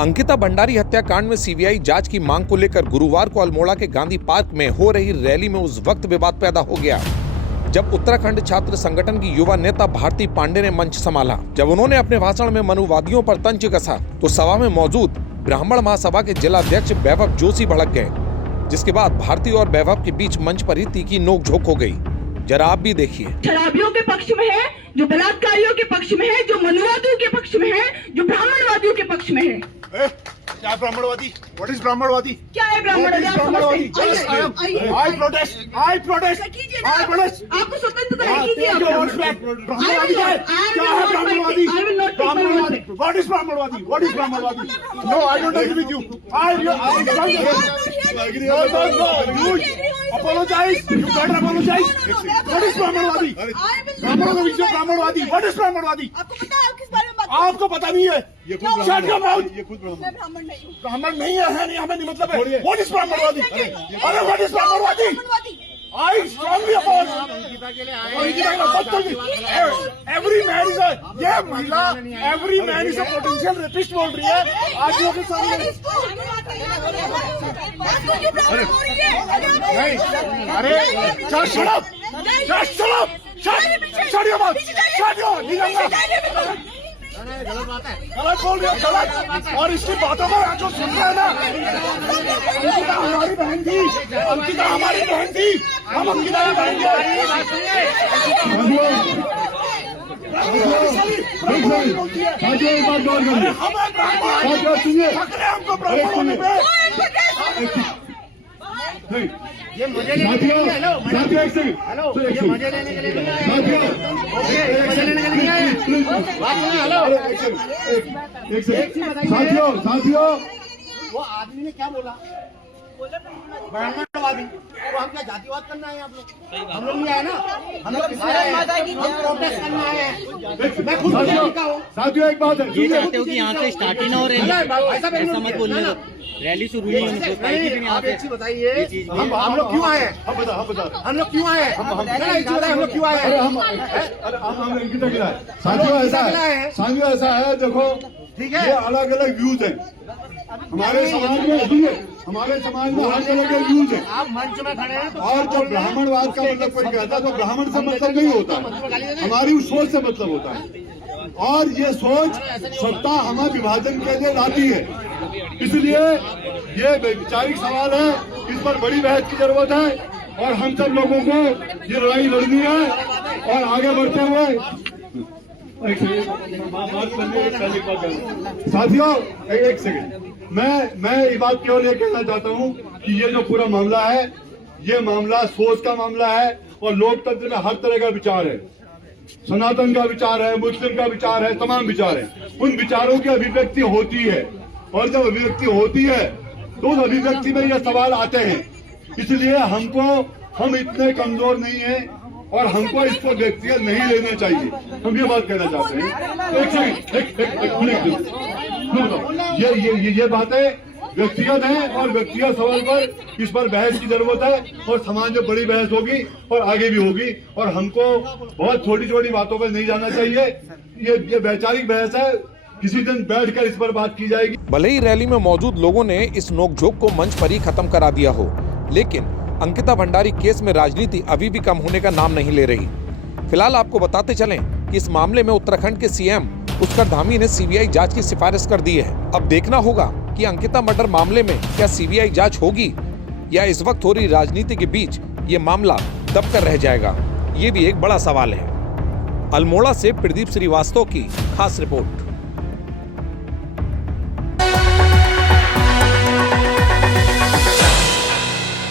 अंकिता भंडारी हत्याकांड में सीबीआई जांच की मांग को लेकर गुरुवार को अल्मोड़ा के गांधी पार्क में हो रही रैली में उस वक्त विवाद पैदा हो गया जब उत्तराखंड छात्र संगठन की युवा नेता भारती पांडे ने मंच संभाला। जब उन्होंने अपने भाषण में मनुवादियों पर तंज कसा तो सभा में मौजूद ब्राह्मण महासभा के जिलाध्यक्ष वैभव जोशी भड़क गए, जिसके बाद भारती और वैभव के बीच मंच पर ही तीखी नोकझोंक हो गई। जरा आप भी देखिए। शराबियों के पक्ष में है, जो बलात्कारियों के पक्ष में है, जो मनुवादियों के पक्ष में है, जो ब्राह्मणवादियों के पक्ष में है। क्या ब्राह्मणवादी? What is ब्राह्मणवादी? क्या है ब्राह्मणवादी? I protest. आपको स्वतंत्रता है, कीजिए। ब्राह्मणवादी क्या है? क्या है ब्राह्मणवादी? What is ब्राह्मणवादी? What is ब्राह्मणवादी? No, I don't agree with you. Apologize. You better apologize. What is ब्राह्मणवादी? ब्राह्मणों के बीच में ब्राह्मणवादी. What is ब्राह्मणवादी? आपको पता है आप किस बारे में बात? आपको पता नहीं है? Shut your mouth. मैं ब्राह्मण नहीं हूँ। ब्राह्मण नहीं है नहीं, हमें नहीं मतलब है। What is ब्राह्मणवादी? अरे what is ब्राह्मणवादी? I strongly oppose. Every man is a ये महिला every man is a potential rapist बोल रही है आज लोगों के सामने। नहीं, अरे just shut up, shut your mouth, shut your गलत बात है, गलत बोल रही हो, गलत। और इसकी बातों को जो सुन रहे हैं ना, अंकिता हमारी बहन थी, अंकिता हमारी बहन थी, हम अंकिता की बहन हमको ब्राह्मण होने पे। ये मजे लेने के लिए हेलो ये मजे लेने के लिए मजे लेने के लिए हेलो साथियों वो आदमी ने क्या बोला? ब्राह्मणवादी। तो हम क्या जातिवाद करना है? आप लोग हम लोग नहीं आए ना, हम लोग प्रोटेस्ट करना है। मैं खुद साथियों एक बात है, ये चाहते हो कि यहाँ से स्टार्ट ही ना हो रैली, ऐसा मत बोलने दो। रैली शुरू हुई है, आप एक चीज बताइए, हम लोग क्यों आए हैं? हम लोग क्यों आए हैं? हम लोग क्यों आए हैं? साथियों ऐसा है, देखो ठीक है, ये अलग अलग व्यूज है हमारे समाज में, हमारे समाज में अलग अलग व्यूज है। आप मंच में खड़े हैं और जब ब्राह्मणवाद का मतलब कोई कहता है तो ब्राह्मण से मतलब नहीं होता है, हमारी उस सोच से मतलब होता है। और ये सोच सत्ता हमें विभाजन के लिए लाती है, इसलिए ये वैचारिक सवाल है, इस पर बड़ी बहस की जरूरत है और हम सब लोगों को ये लड़ाई लड़नी है। और आगे बढ़ते हुए साथियों एक सेकंड, मैं ये बात क्यों ये कहना चाहता हूँ कि ये जो पूरा मामला है, ये मामला सोच का मामला है और लोकतंत्र में हर तरह का विचार है, सनातन का विचार है, मुस्लिम का विचार है, तमाम विचार है। उन विचारों की अभिव्यक्ति होती है और जब अभिव्यक्ति होती है तो उस अभिव्यक्ति में ये सवाल आते हैं। इसलिए हम इतने कमजोर नहीं हैं और हमको इसको व्यक्तिगत नहीं लेना चाहिए, हम ये बात कहना चाहते हैं। एक मिनट, ये बातें व्यक्तिगत है और व्यक्तिगत सवाल पर इस पर बहस की जरूरत है और समाज में बड़ी बहस होगी और आगे भी होगी और हमको बहुत छोटी छोटी बातों पर नहीं जाना चाहिए। ये वैचारिक बहस है, किसी दिन बैठकर इस पर बात की जाएगी। भले ही रैली में मौजूद लोगों ने इस नोकझोंक को मंच पर ही खत्म करा दिया हो, लेकिन अंकिता भंडारी केस में राजनीति अभी भी कम होने का नाम नहीं ले रही। फिलहाल आपको बताते चलें कि इस मामले में उत्तराखंड के सीएम पुष्कर धामी ने सीबीआई जांच की सिफारिश कर दी है। अब देखना होगा कि अंकिता मर्डर मामले में क्या सीबीआई जांच होगी या इस वक्त हो रही राजनीति के बीच ये मामला दब कर रह जाएगा, ये भी एक बड़ा सवाल है। अल्मोड़ा से प्रदीप श्रीवास्तव की खास रिपोर्ट।